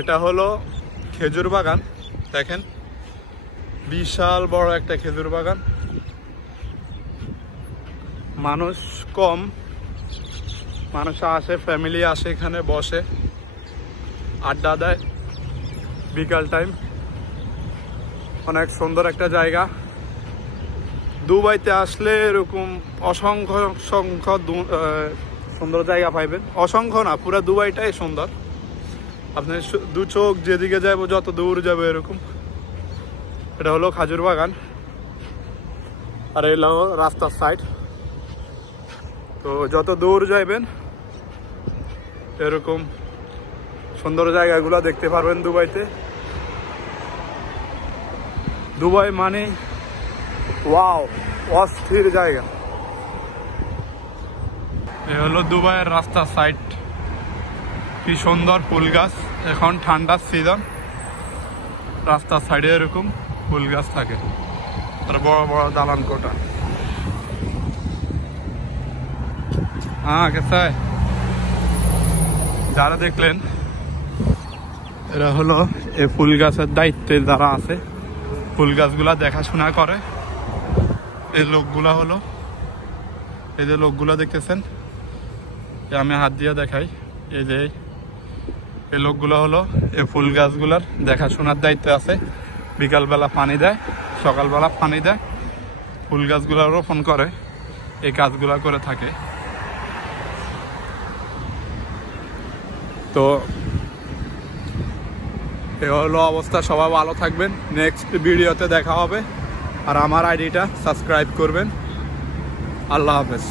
এটা হলো খেজুর বাগান, দেখেন বিশাল বড় একটা খেজুর বাগান। মানুষ কম, মানুষ আসে, ফ্যামিলি আসে, এখানে বসে আড্ডা দেয় বিকাল টাইম। অনেক সুন্দর একটা জায়গা। দুবাইতে আসলে এরকম অসংখ্য সুন্দর জায়গা পাইবেন। অসংখ্য না, পুরো দুবাইটাই সুন্দর। আপনি দু চোখ যেদিকে যাবো, যত দূর যাবে এরকম। এটা হলো খেজুর বাগান, আর এলো রাস্তার সাইড। তো যত দূর যাইবেন এরকম সুন্দর জায়গাগুলো দেখতে পারবেন দুবাইতে। দুবাই মানে ওয়াও, অস্থির জায়গা। এ হলো দুবাইয়ের রাস্তার সাইড। কি সুন্দর ফুল গাছ, এখন ঠান্ডার সিজন, রাস্তার সাইডে এরকম ফুল গাছ থাকে, আর বড় বড় দালান কোঠা। হ্যাঁ কেসা যারা দেখলেন এরা হলো এই ফুল গাছের দায়িত্বে যারা আছে, ফুল গাছগুলা দেখাশোনা করে। এই লোকগুলা হলো, এই যে লোকগুলা দেখতেছেন, আমি হাত দিয়ে দেখাই, এই যে এই লোকগুলো হলো এই ফুল গাছগুলার দেখাশোনার দায়িত্বে আছে। বিকালবেলা পানি দেয়, সকালবেলা পানি দেয়, ফুল গাছগুলা রোপণ করে, এই কাজগুলা করে থাকে। তো এ হলো অবস্থা। সবাই ভালো থাকবেন, নেক্সট ভিডিওতে দেখা হবে। আর আমার আইডিটা সাবস্ক্রাইব করবেন। আল্লাহ হাফেজ।